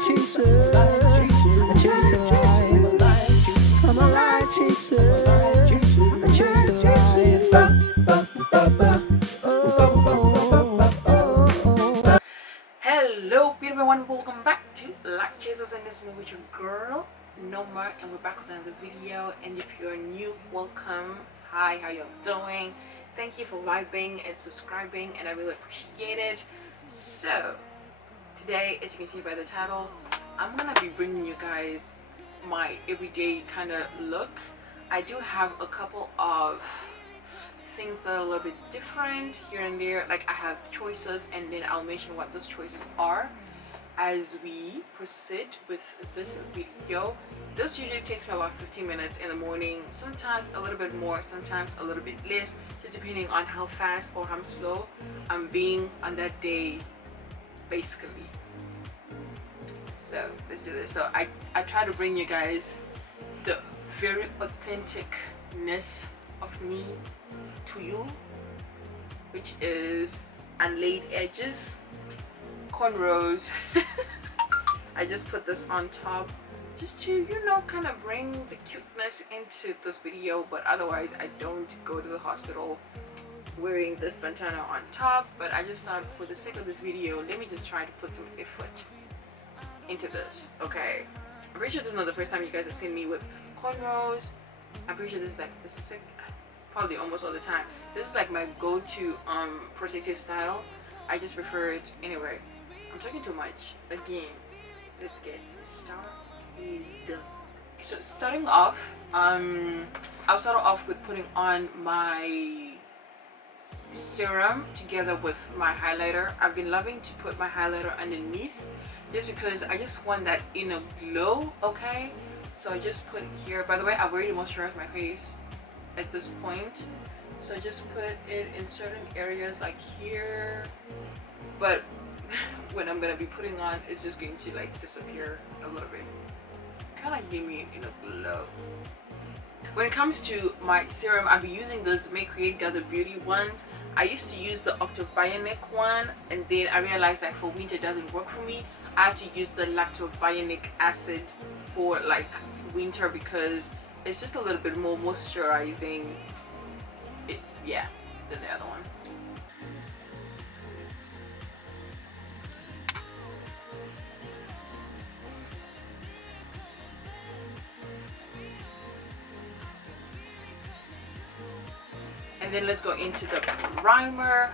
light chaser. I chase the light. I'm a light chaser. I chase the light. Hello beautiful one, welcome back to AHOY and this is me with your girl Noma, and we're back with another video. And if you're new, welcome. Hi, how y'all doing? Thank you for vibing and subscribing, and I really appreciate it. So today, as you can see by the title, I'm gonna be bringing you guys my everyday kind of look. I do have a couple of things that are a little bit different here and there, like I have choices, and then I'll mention what those choices are as we proceed with this video. This usually takes me about 15 minutes in the morning, sometimes a little bit more, sometimes a little bit less, just depending on how fast or how slow I'm being on that day, basically. So let's do this. So I try to bring you guys the very authenticness of me to you, which is unlaid edges, cornrows. I just put this on top just to, you know, kind of bring the cuteness into this video, but otherwise I don't go to the hospital wearing this bandana on top. But I just thought, for the sake of this video, let me just try to put some effort into this. Okay, I'm pretty sure this is not the first time you guys have seen me with cornrows. I'm pretty sure this is like the probably almost all the time. This is like my go-to protective style. I just prefer it. Anyway, I'm talking too much again. Let's get started. So starting off, I'll start off with putting on my serum together with my highlighter. I've been loving to put my highlighter underneath just because I just want that inner glow. Okay, so I just put it here. By the way, I've already moisturized my face at this point, so I just put it in certain areas like here, but when I'm gonna be putting on, it's just going to like disappear a little bit, kind of give me a glow. When it comes to my serum, I'll be using this Make Create Gather Beauty ones. I used to use the octobionic one, and then I realized that for winter it doesn't work for me. I have to use the lactobionic acid for like winter because it's just a little bit more moisturizing, yeah, than the other one. And then let's go into the primers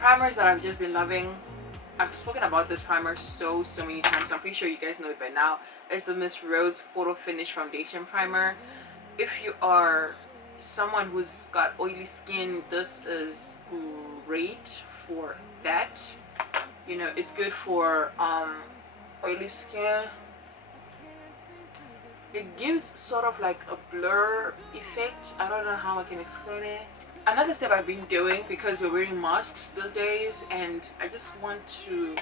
that I've just been loving. I've spoken about this primer so many times. I'm pretty sure you guys know it by now. It's the Miss Rose Photo Finish Foundation Primer. If you are someone who's got oily skin, this is great for that. You know, it's good for oily skin. It gives sort of like a blur effect. I don't know how I can explain it. Another step I've been doing, because we're wearing masks these days, and I just want to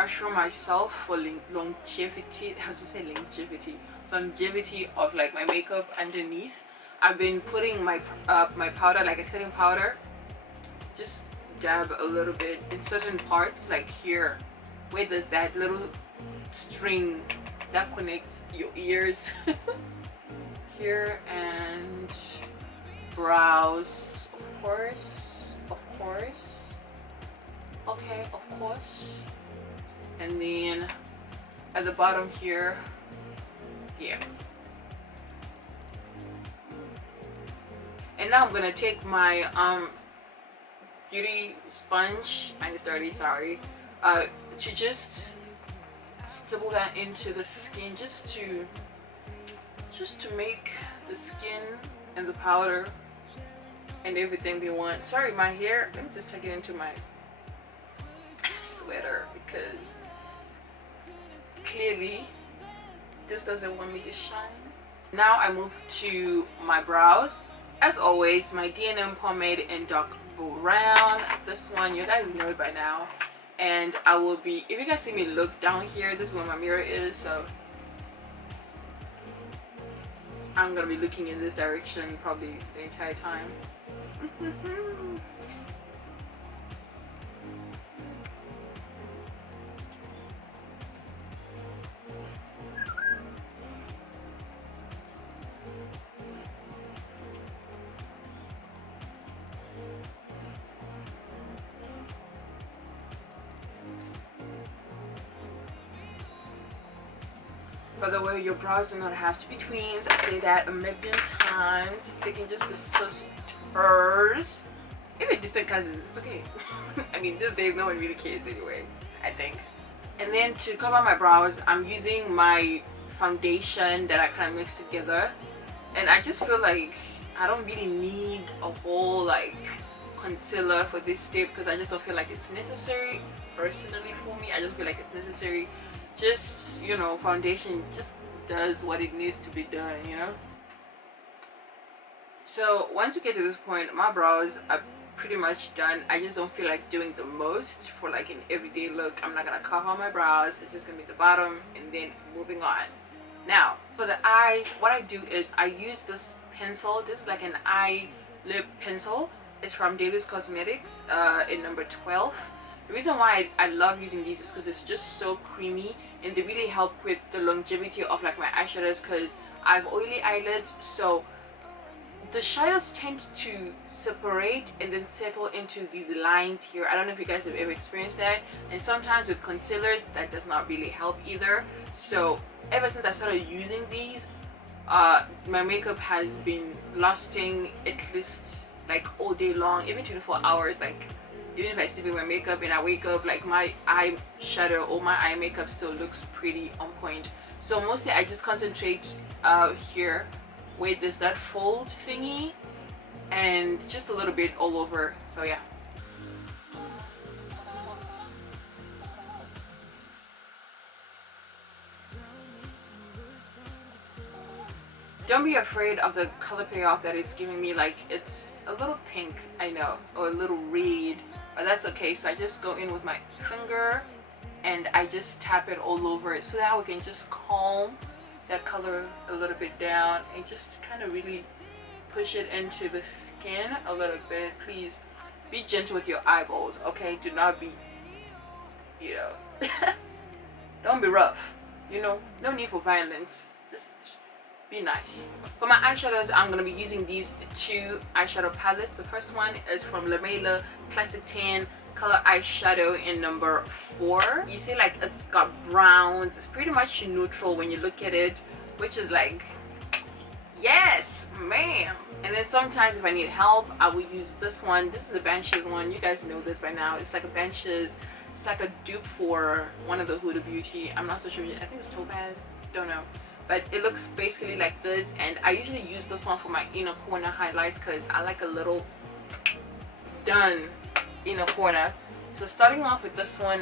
assure myself for longevity, how to say longevity of like my makeup underneath. I've been putting my my powder, like a setting powder, just dab a little bit in certain parts, like here where there's that little string that connects your ears here, and brows, of course, okay, of course, and then at the bottom here, yeah. And now I'm gonna take my beauty sponge, and it's dirty, sorry, to just stipple that into the skin, just to make the skin and the powder and everything we want. Sorry, my hair, let me just tuck it into my sweater because clearly this doesn't want me to shine. Now I move to my brows. As always, my D&M pomade in dark brown. This one, you guys know it by now. And I will be, if you guys see me look down here, this is where my mirror is, so I'm gonna be looking in this direction probably the entire time. By the way, your brows do not have to be twins. I say that a million times. They can just be sisters. Even distant cousins, it's okay. I mean, these days no one really cares anyway, I think. And then to cover my brows, I'm using my foundation that I kind of mixed together. And I just feel like I don't really need a whole like concealer for this step because I just don't feel like it's necessary personally for me. I just feel like it's necessary. Just, you know, foundation just does what it needs to be done, you know. So once you get to this point, my brows are pretty much done. I just don't feel like doing the most for like an everyday look. I'm not gonna cover my brows. It's just gonna be the bottom and then moving on. Now for the eyes, what I do is I use this pencil. This is like an eye lip pencil. It's from David's Cosmetics in number 12. The reason why I love using these is because it's just so creamy and they really help with the longevity of like my eyeshadows because I have oily eyelids, so the shadows tend to separate and then settle into these lines here. I don't know if you guys have ever experienced that, and sometimes with concealers that does not really help either. So ever since I started using these, my makeup has been lasting at least like all day long, even 24 hours. Like even if I sleep with my makeup and I wake up, like my eyeshadow or my eye makeup still looks pretty on point. So mostly I just concentrate here where there's that fold thingy and just a little bit all over. So yeah. Don't be afraid of the color payoff that it's giving me. Like it's a little pink, I know, or a little red, but that's okay. So I just go in with my finger and I just tap it all over it so that we can just calm that color a little bit down and just kind of really push it into the skin a little bit. Please be gentle with your eyeballs, okay? Do not be, you know, don't be rough, you know, no need for violence. Just be nice. For my eyeshadows, I'm going to be using these two eyeshadow palettes. The first one is from La Mela Classic Tan Color Eyeshadow in number 4. You see, like it's got browns. It's pretty much neutral when you look at it, which is like, yes, ma'am. And then sometimes if I need help, I will use this one. This is a Banshees one. You guys know this by now. It's like a Banshees. It's like a dupe for one of the Huda Beauty. I'm not so sure. I think it's Topaz. Don't know. But it looks basically like this, and I usually use this one for my inner corner highlights because I like a little done inner corner. So starting off with this one,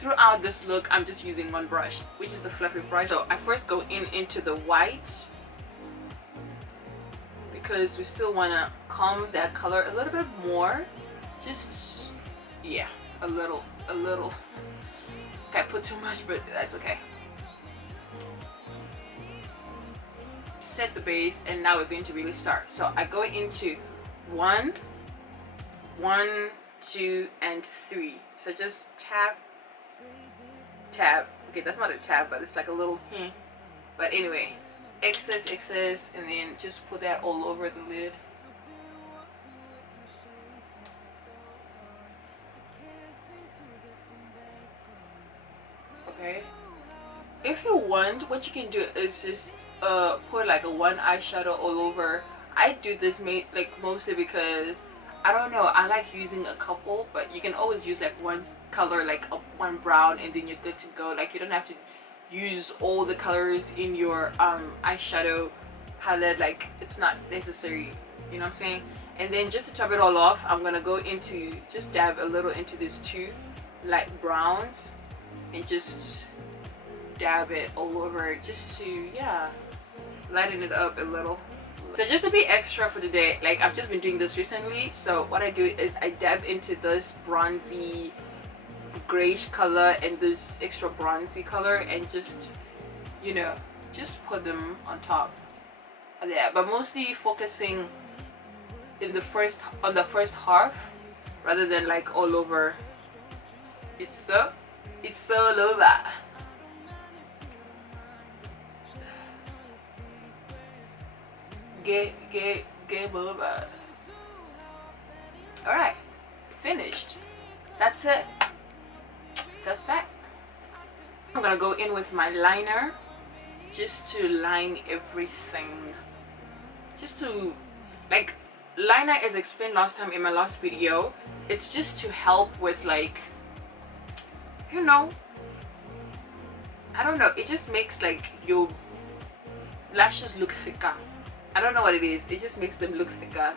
throughout this look I'm just using one brush, which is the fluffy brush. So I first go into the white because we still want to calm that color a little bit more. Just, yeah, a little. Okay, I put too much, but that's okay. Set the base, and now we're going to really start. So I go into 1, 2, and 3. So just tap. Okay, that's not a tap, but it's like a little but anyway, excess, and then just put that all over the lid. Okay, if you want, what you can do is just put like a one eyeshadow all over. I do this mostly because I don't know, I like using a couple, but you can always use like one color, like one brown, and then you're good to go. Like you don't have to use all the colors in your eyeshadow palette. Like it's not necessary, you know what I'm saying? And then just to top it all off, I'm gonna go into, just dab a little into these two light browns and just dab it all over, just to, yeah, lighten it up a little. So just to be extra for today, like I've just been doing this recently, so what I do is I dab into this bronzy grayish color and this extra bronzy color and just, you know, just put them on top. Yeah, but mostly focusing in the first half rather than like all over. It's so all over. Game over. Alright, finished. That's it. That's that. I'm gonna go in with my liner just to line everything, just to, like, liner, as explained last time in my last video, it's just to help with, like, you know, I don't know, it just makes like your lashes look thicker. I don't know what it is, it just makes them look thicker,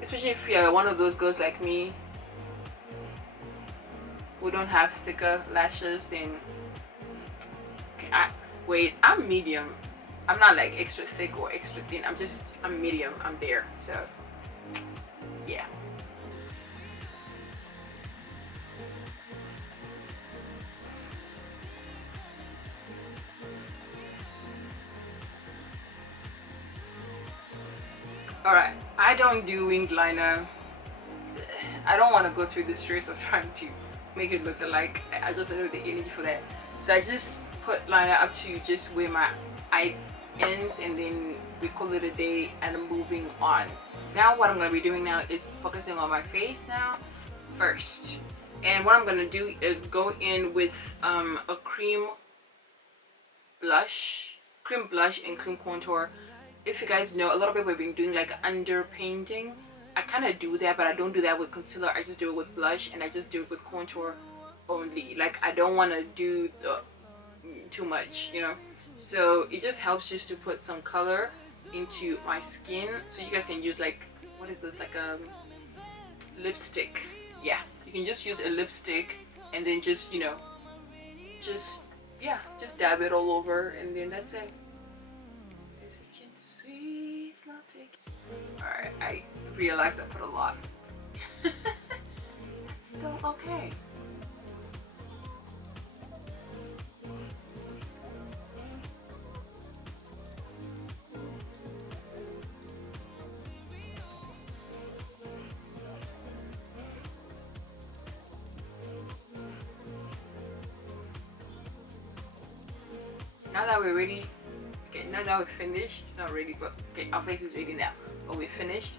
especially if you're one of those girls like me who don't have thicker lashes. Then wait, I'm medium. I'm not like extra thick or extra thin. I'm medium. I'm there. So yeah. Alright, I don't do winged liner. I don't want to go through the stress of trying to make it look alike. I just don't have the energy for that. So I just put liner up to just where my eye ends, and then we call it a day and I'm moving on. Now what I'm going to be doing now is focusing on my face now first. And what I'm going to do is go in with a cream blush and cream contour. If you guys know, a lot of people have been doing like under painting. I kind of do that, but I don't do that with concealer. I just do it with blush, and I just do it with contour only. Like, I don't want to do too much, you know. So it just helps just to put some color into my skin. So you guys can use, like, what is this, like a lipstick. Yeah, you can just use a lipstick and then just, you know, just dab it all over, and then that's it. As you can see, it's not taking. Alright, I realized I put a lot. It's still okay. Now that we're ready, okay, now that we're finished, not ready, but okay, our face is ready now, but we're finished.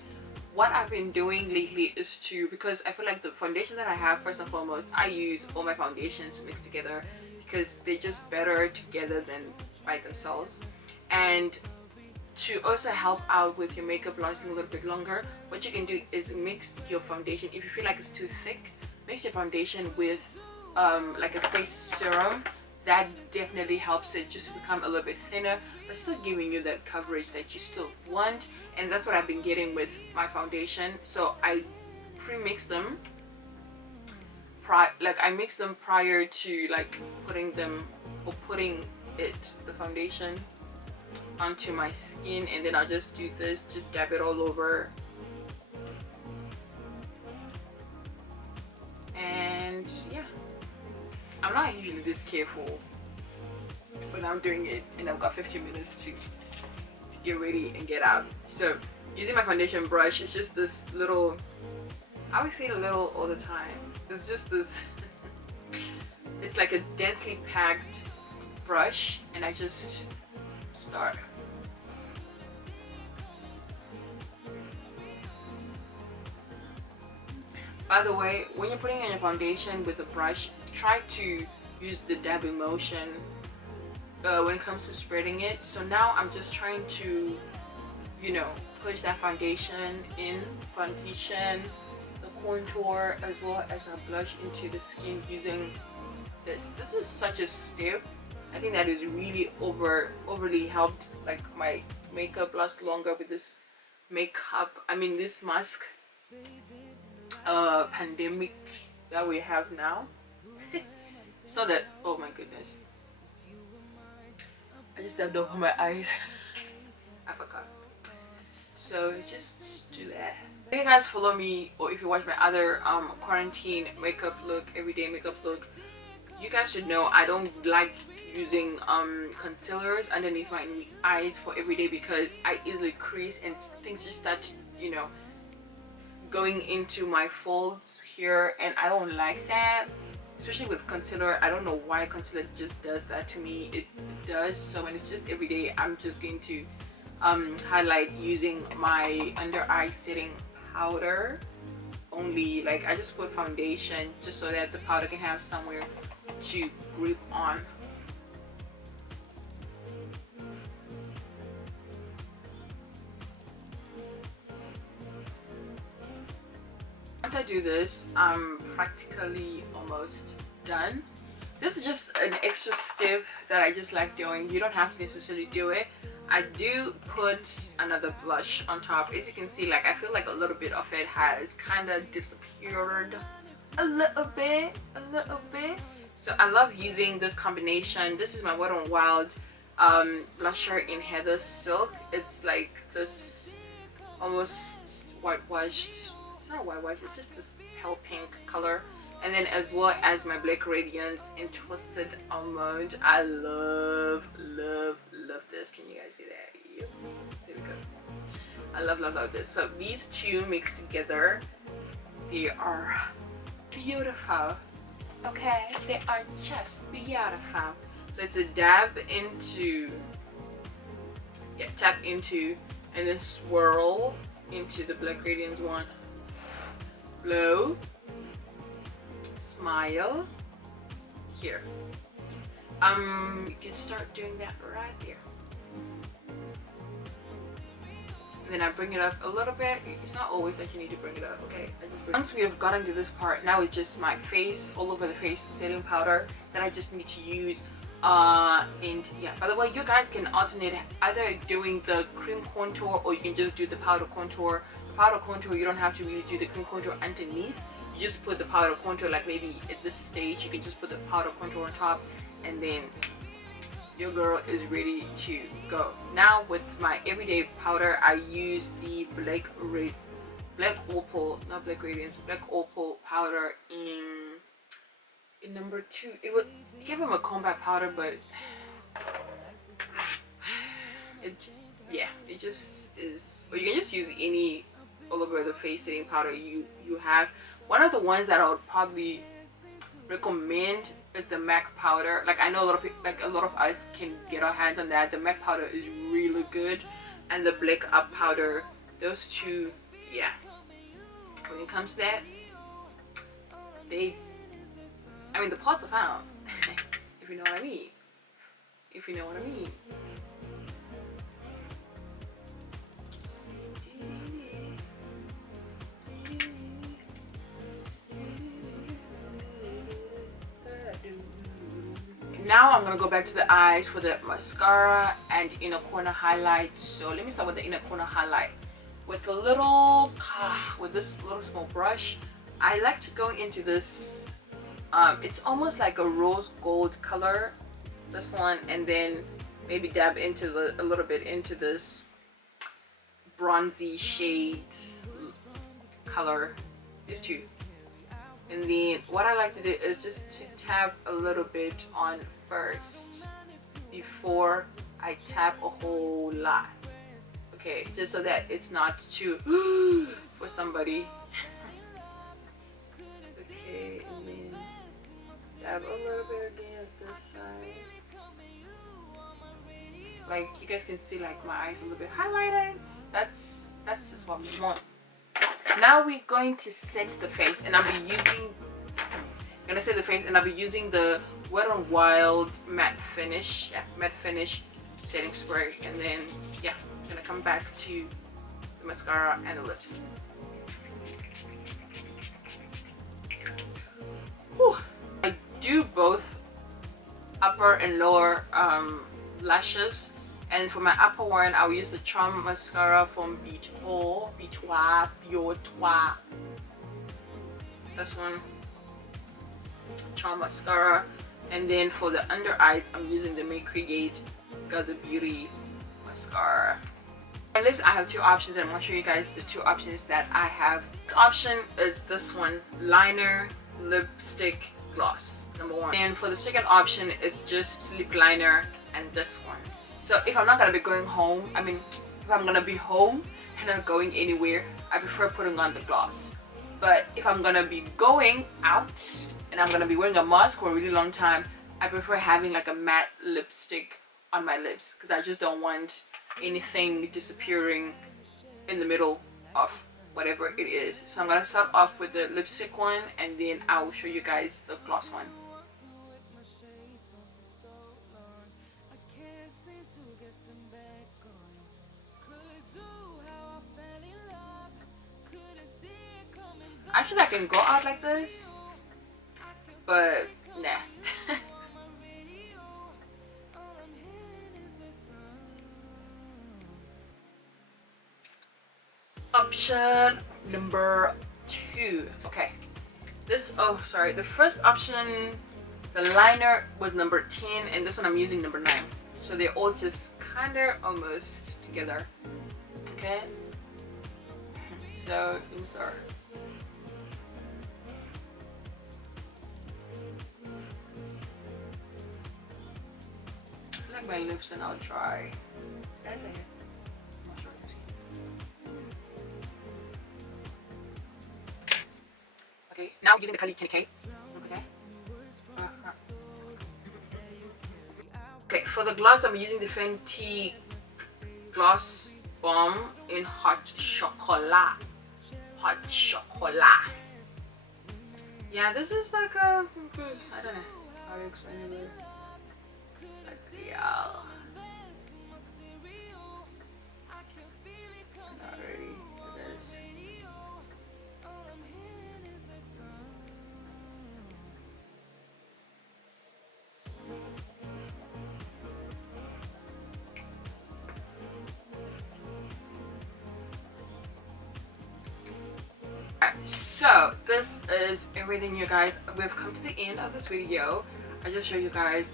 What I've been doing lately is to, because I feel like the foundation that I have, first and foremost, I use all my foundations mixed together because they're just better together than by themselves. And to also help out with your makeup lasting a little bit longer, what you can do is mix your foundation. If you feel like it's too thick, mix your foundation with like a face serum. That definitely helps it just to become a little bit thinner, but still giving you that coverage that you still want. And that's what I've been getting with my foundation. So I pre-mix them, I mix them prior to like putting the foundation onto my skin, and then I'll just do this, just dab it all over. And yeah, I'm not usually this careful, but I'm doing it, and I've got 15 minutes to get ready and get out. So using my foundation brush, it's just this little, I always say little all the time, it's just this it's like a densely packed brush, and I just start. By the way, when you're putting in your foundation with a brush, try to use the dabbing motion when it comes to spreading it. So now I'm just trying to, you know, push that foundation in, the contour, as well as a blush into the skin using this. This is such a step. I think that is really overly helped like my makeup last longer with this this mask pandemic that we have now. So that, oh my goodness, I just dabbed over my eyes. I forgot. So just do that. If you guys follow me, or if you watch my other quarantine makeup look, everyday makeup look, you guys should know I don't like using concealers underneath my eyes for everyday, because I easily crease and things just start, you know, going into my folds here, and I don't like that, especially with concealer. I don't know why concealer just does that to me. It does. So when it's just everyday, I'm just going to highlight using my under eye setting powder only. Like, I just put foundation just so that the powder can have somewhere to grip on. once I do this, I'm practically almost done. This is just an extra step that I just like doing. You don't have to necessarily do it. I do put another blush on top. As you can see, like, I feel like a little bit of it has kind of disappeared a little bit. So I love using this combination. This is my Wet n Wild blusher in Heather Silk. It's like this almost whitewashed, it's not whitewashed, it's just this pale pink color. And then as well as my Black Radiance in Twisted Almond. I love this. Can you guys see that? Yep. There we go. I love this. So these two mixed together, they are beautiful. Okay, they are just beautiful. So it's a dab into, yeah, tap into, and then swirl into the Black Radiance one. Blow. Smile. Here. You can start doing that right there. And then I bring it up a little bit. It's not always that you need to bring it up, okay? Once we have gotten to this part, now it's just my face, all over the face setting powder that I just need to use. And yeah, by the way, you guys can alternate either doing the cream contour or you can just do the powder contour. The powder contour, you don't have to really do the cream contour underneath. You just put the powder contour, like maybe at this stage you can just put the powder contour on top, and then your girl is ready to go. Now with my everyday powder, I use the Black Opal, not Black Radiance, Black Opal powder in number 2. It would give him a combat powder, but it just is. Or you can just use any all over the face setting powder you have. One of the ones that I would probably recommend is the MAC powder. Like, I know a lot of people, like a lot of us can get our hands on that. The MAC powder is really good, and the Black Up powder, those two, yeah. When it comes to that, I mean, the pots are found. If you know what I mean. If you know what I mean. Now I'm gonna go back to the eyes for the mascara and inner corner highlight. So let me start with the inner corner highlight. With this little small brush, I like to go into this. It's almost like a rose gold color, this one, and then maybe dab into a little bit into this bronzy shade color. These two. And then what I like to do is just to tap a little bit on first before I tap a whole lot. Okay, just so that it's not too for somebody. Okay, and then dab a little bit again at this side. Like, you guys can see, like, my eyes a little bit highlighted. That's just what we want. Now we're going to set the face, and I'll be using the Wet n Wild matte finish setting spray, and then yeah, I'm gonna come back to the mascara and the lips. Whew. I do both upper and lower lashes. And for my upper one, I'll use the Charm Mascara from Bitois. This one, Charm Mascara. And then for the under eyes, I'm using the Make Create Got the Beauty Mascara. My lips, I have two options, and I'm gonna show you guys the two options that I have. The option is this one, liner, lipstick, gloss, number 1. And for the second option, it's just lip liner and this one. So if I'm not gonna be going home, if I'm gonna be home and not going anywhere, I prefer putting on the gloss. But if I'm gonna be going out and I'm gonna be wearing a mask for a really long time, I prefer having like a matte lipstick on my lips, because I just don't want anything disappearing in the middle of whatever it is. So I'm gonna start off with the lipstick one, and then I will show you guys the gloss one. Actually, I can go out like this, but nah. Option number 2. Okay, the first option, the liner was number 10, and this one I'm using number 9, so they're all just kind of almost together. Okay, so let me start. I like my lips are now dry. Okay, now using the Kylie K. Okay. Okay, for the gloss, I'm using the Fenty Gloss Bomb in Hot Chocolate. Hot Chocolate. Yeah, this is like a, I don't know how to explain it. Like, yeah. Not ready for this. So this is everything, you guys. We've come to the end of this video. I just show you guys.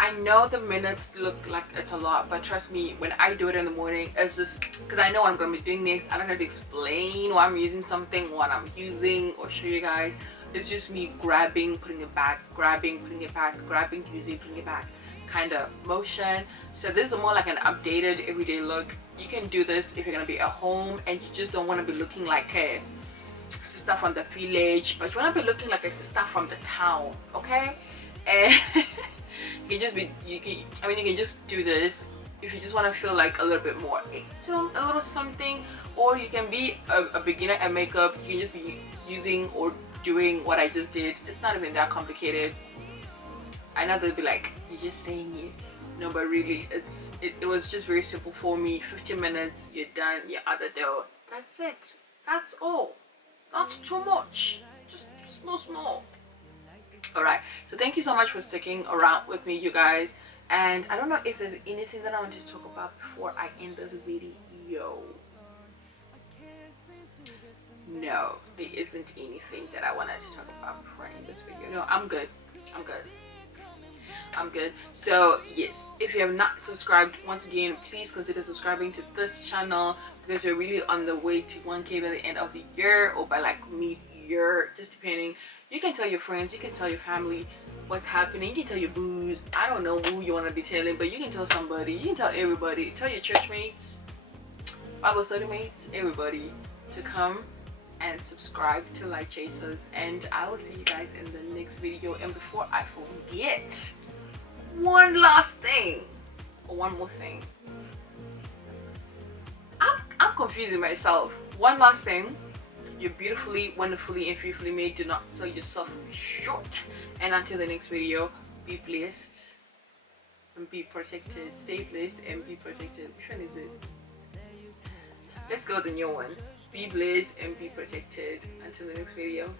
I know the minutes look like it's a lot, but trust me, when I do it in the morning, it's just because I know what I'm going to be doing next. I don't have to explain why I'm using something, what I'm using, or show you guys. It's just me grabbing, putting it back, grabbing, putting it back, grabbing, using, putting it back kind of motion. So this is more like an updated everyday look. You can do this if you're going to be at home and you just don't want to be looking like stuff from the village, but you want to be looking like it's stuff from the town, okay? And you can just be, you can just do this if you just want to feel like a little bit more a little something, or you can be a beginner at makeup. You can just be using or doing what I just did. It's not even that complicated. I know they'll be like, you're just saying it. No, but really, it was just very simple for me. 15 minutes, you're done, you're out the door. That's it. That's all. Not too much. Just small. Alright, so thank you so much for sticking around with me, you guys. And I don't know if there's anything that I want to talk about before I end this video. No, there isn't anything that I wanted to talk about before I end this video. No, I'm good. I'm good. So yes, if you have not subscribed, once again, please consider subscribing to this channel, because we're really on the way to 1K by the end of the year, or by like mid-year, just depending. You can tell your friends, you can tell your family what's happening, you can tell your boos. I don't know who you want to be telling, but you can tell somebody, you can tell everybody. Tell your church mates, Bible study mates, everybody to come and subscribe to LightChasers, and I will see you guys in the next video. And before I forget, one more thing. I'm confusing myself. One last thing. You're beautifully, wonderfully, and fearfully made. Do not sell yourself short. And until the next video, be blessed and be protected. Stay blessed and be protected. Which one is it? Let's go with the new one. Be blessed and be protected. Until the next video.